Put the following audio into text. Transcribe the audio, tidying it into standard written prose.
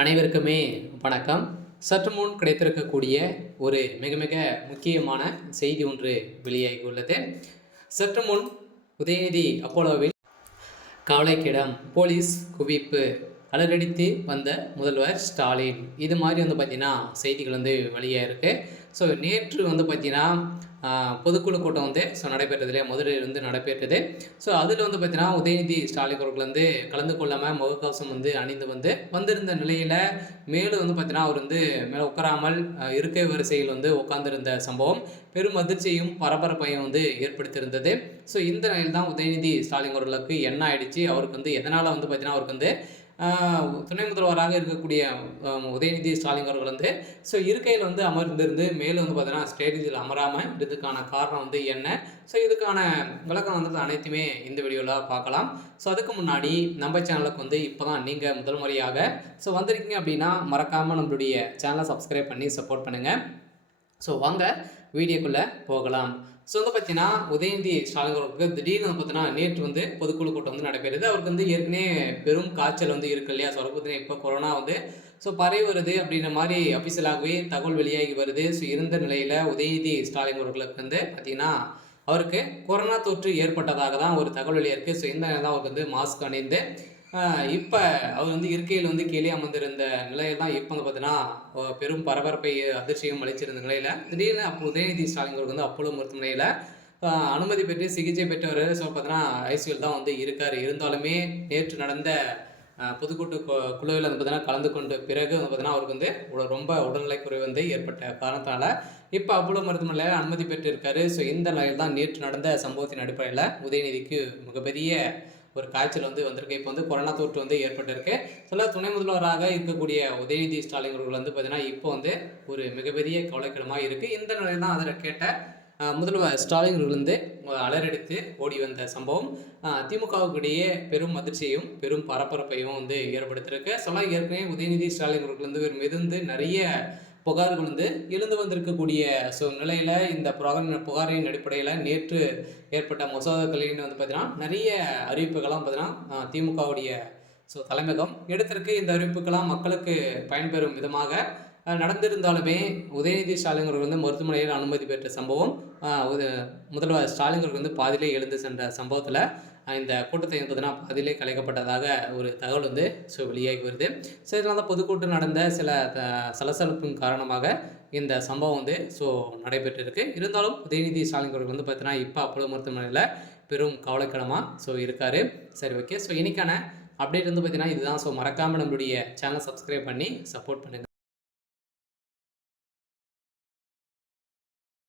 அனைவருக்குமே வணக்கம். சற்று முன் கிடைத்திருக்கக்கூடிய ஒரு மிக மிக முக்கியமான செய்தி ஒன்று வெளியாகி உள்ளது. சற்று முன் உதயநிதி அப்போலோவில் கவலைக்கிடம் போலீஸ் குவிப்பு, அலறடித்து வந்த முதல்வர் ஸ்டாலின். இது மாதிரி பார்த்தீங்கன்னா செய்திகள் வெளியாக இருக்குது. ஸோ நேற்று பார்த்தீங்கன்னா பொதுக்குழு கூட்டம் நடைபெற்றது இல்லையா, மதுரையிலிருந்து நடைபெற்றது. ஸோ அதில் பார்த்தீங்கன்னா உதயநிதி ஸ்டாலின் அவர்கள் கலந்து கொள்ளாமல் முகக்கவசம் அணிந்து வந்திருந்த நிலையில் மேலும் பார்த்தீங்கன்னா அவர் மேலே உட்காராமல் இருக்கை வரிசையில் உட்கார்ந்திருந்த சம்பவம் பெரும் அதிர்ச்சியும் பரபரப்பையும் ஏற்படுத்தியிருந்தது. ஸோ இந்த நிலையில் தான் உதயநிதி ஸ்டாலின் அவர்களுக்கு என்ன ஆயிடுச்சு, அவருக்கு எதனால் பார்த்தீங்கன்னா அவருக்கு துணை முதல்வராக இருக்கக்கூடிய உதயநிதி ஸ்டாலின் அவர்கள் ஸோ இருக்கையில் அமர்ந்திருந்து மேலும் பார்த்தீங்கன்னா ஸ்டேஜில் அமராமல் இதுக்கான காரணம் என்ன, ஸோ இதுக்கான விளக்கம் அனைத்துமே இந்த வீடியோவில் பார்க்கலாம். ஸோ அதுக்கு முன்னாடி நம்ம சேனலுக்கு இப்போ தான் நீங்கள் முதல் முறையாக வந்திருக்கீங்க அப்படின்னா மறக்காமல் நம்மளுடைய சேனலை சப்ஸ்கிரைப் பண்ணி சப்போர்ட் பண்ணுங்கள். ஸோ வாங்க வீடியோக்குள்ளே போகலாம். ஸோ பார்த்தீங்கன்னா உதயநிதி ஸ்டாலின் அவர்களுக்கு திடீர்னு பார்த்தீங்கன்னா நேற்று பொதுக்குழு கூட்டம் நடைபெறுது. அவருக்கு ஏற்கனவே பெரும் காய்ச்சல் இருக்கு இல்லையா. ஸோ அவருக்கு பார்த்தீங்கன்னா இப்போ கொரோனா ஸோ பரவி வருது அப்படின்ற மாதிரி அஃபிஷியலாகவே தகவல் வெளியாகி வருது. ஸோ இருந்த நிலையில் உதயநிதி ஸ்டாலின் அவர்களுக்கு பார்த்தீங்கன்னா அவருக்கு கொரோனா தொற்று ஏற்பட்டதாக தான் ஒரு தகவல் வெளியாக. ஸோ இந்த நேரம் தான் அவருக்கு மாஸ்க் அணிந்து இப்போ அவர் இருக்கையில் கீழே அமர்ந்திருந்த நிலையில் தான் இப்போ பார்த்தீங்கன்னா பெரும் பரபரப்பை அதிர்ச்சியும் அளிச்சிருந்த நிலையில் திடீர்னு அப்போ உதயநிதி ஸ்டாலின் அவருக்கு அப்போலோ மருத்துவமனையில் அனுமதி பெற்று சிகிச்சை பெற்றவர். ஸோ பார்த்தீங்கன்னா ஐசியூவில் தான் இருக்கார். இருந்தாலுமே நேற்று நடந்த பொதுக்கூட்டு குழுவில் பார்த்தீங்கன்னா கலந்து கொண்ட பிறகு பார்த்தீங்கன்னா அவருக்கு ரொம்ப உடல்நிலை குறைவு ஏற்பட்ட காரணத்தினால இப்போ அப்போலோ மருத்துவமனையில் அனுமதி பெற்று இருக்காரு. ஸோ இந்த நிலையில் தான் நேற்று நடந்த சம்பவத்தின் அடிப்படையில் உதயநிதிக்கு மிகப்பெரிய ஒரு காய்ச்சல் வந்திருக்கு. இப்போ கொரோனா தொற்று ஏற்பட்டிருக்கு. சில துணை முதல்வராக இருக்கக்கூடிய உதயநிதி ஸ்டாலின் அவர்கள் பார்த்தீங்கன்னா இப்போ ஒரு மிகப்பெரிய கவலைக்கிடமாக இருக்குது. இந்த நிலையில் தான் அதில் கேட்ட முதல்வர் ஸ்டாலின் அவர்கள் அலறடித்து ஓடி வந்த சம்பவம் திமுகவுக்கு இடையே பெரும் அதிர்ச்சியையும் பெரும் பரபரப்பையும் ஏற்படுத்தியிருக்கு. சொல்ல ஏற்கனவே உதயநிதி ஸ்டாலின் அவர்கள் ஒரு மீது நிறைய புகார்கள் எழுந்து வந்திருக்கக்கூடிய நிலையில் இந்த புகாரின் அடிப்படையில் நேற்று ஏற்பட்ட மசோதாக்களின் பார்த்தீங்கன்னா நிறைய அறிவிப்புகள்லாம் பார்த்தீங்கன்னா திமுகவுடைய தலைமையகம் எடுத்திருக்கு. இந்த அறிவிப்புகள்லாம் மக்களுக்கு பயன்பெறும் விதமாக நடந்திருந்தாலுமே உதயநிதி ஸ்டாலின் அவர்கள் மருத்துவமனையில் அனுமதி பெற்ற சம்பவம் முதல்வர் ஸ்டாலின் அவர்கள் பாதியிலே எழுந்து சென்ற சம்பவத்தில் இந்த கூட்டத்தை பார்த்தீங்கன்னா பாதியிலே கலைக்கப்பட்டதாக ஒரு தகவல் வெளியாகி வருது. ஸோ இதனால் தான் பொதுக்கூட்டம் நடந்த சில சலசலப்பின் காரணமாக இந்த சம்பவம் நடைபெற்றிருக்கு. இருந்தாலும் உதயநிதி ஸ்டாலின் அவர்கள் பார்த்தீங்கன்னா இப்போ அப்போலோ மருத்துவமனையில் பெரும் கவலைக்கிடமாக இருக்கார். சரி, ஓகே. ஸோ இன்னைக்கான அப்டேட் பார்த்தீங்கன்னா இதுதான். ஸோ மறக்காமல் நம்மளுடைய சேனலை சப்ஸ்கிரைப் பண்ணி சப்போர்ட் பண்ணுங்கள்.